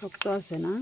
শক্ত আছে না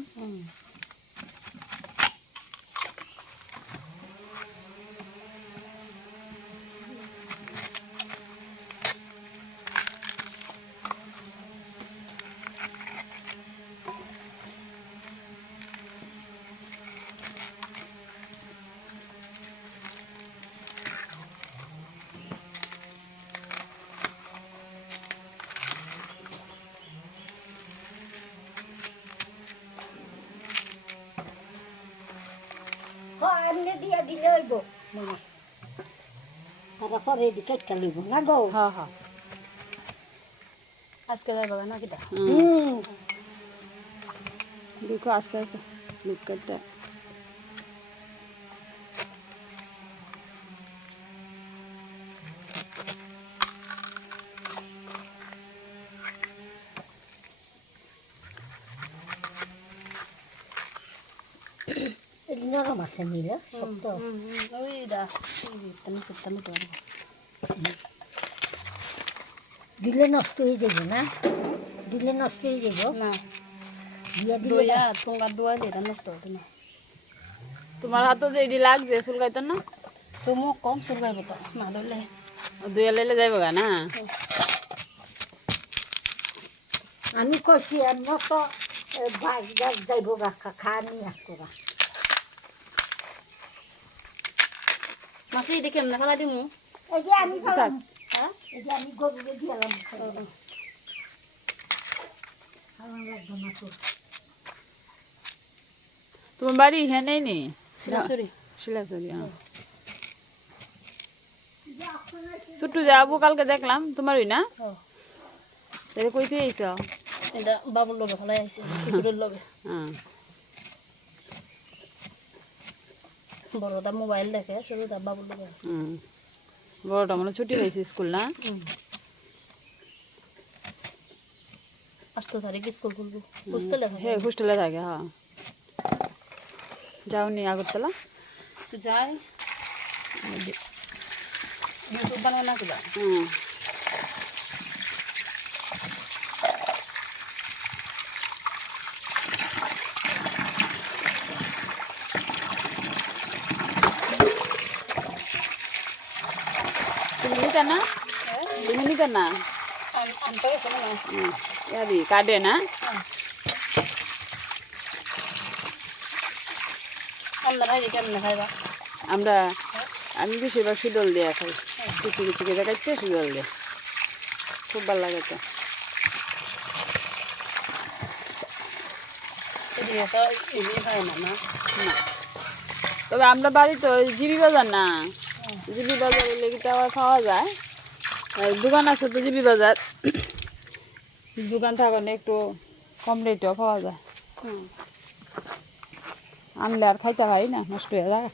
এমনি দিয়ে দিলে হইব। মনে তারপরে এদিকে একটা লইব না গো? হ্যাঁ হ্যাঁ আজকে যাইব না কিটা? হুম। দেখো আস্তে আস্তে স্লিপ নরম আছে নিলে শক্ত। হুম হুম ওইটা তানি তানি তো দিলে নষ্ট হয়ে যাব না? দিলে নষ্ট হয়ে যাব? না। দিয়া দিলে তোমার দোয়া এটা নষ্ট হতো না। তোমার হাতে যে এটি লাগছে চুলকাইতো না? তুমি কম চলবাইব তো। না ধরলে দুইয়া লাইলে যাইব গা না? আমি কইছি আর মতো বাইক যাইব গা খা নিয়ে আসতো মাসি দেখে এমনি ফেলা দিমু। এই আমি খালাম হ্যাঁ? এই আমি গরুকে দিলাম। খালাম লাগবে না তো তোমার বাড়ি এখানে নি? সিলাসুরি শিলাচুরি হ্যাঁ ছুট্টু যাব কালকে দেখলাম তোমারই না? তাহলে কইতে আইছ? এটা বাবুর লগে ফেলাই আইছে শিশুরের হ্যাঁ বড়টা মোবাইল দেখে ছোটটা বাবুর লগে আছে হুম। বড়টা মানে ছুটি হয়েছে স্কুল না? আষ্ট তারিখ স্কুল খুলবো। হোস্টেলে হ্যাঁ হোস্টেলে থাকে হ্যাঁ। যাওনি আগরতলা? যাই। ইউটিউব বানায় না কিবা হুম তুমি নিতা না তুমি নিতা না আনতে গেছে না হুম ইয়াদি কাটে আমরা আমি বেশিরভাগ সুদল দিয়ে খাই কিছু কিছু কেটে কাটতে সুদল দিয়ে খুব ভালো লাগে তো. তো। তবে আমরা বাড়িতে ওই জিবি বাজার না? জিবি বাজার লেগিটা খাওয়া যায়। দোকান আছে তো জিবি বাজার। দোকান থাকানো একটু কম রেটেও পাওয়া যায়। আনলে আর খাইতে পারি না নষ্ট হয়ে যায়।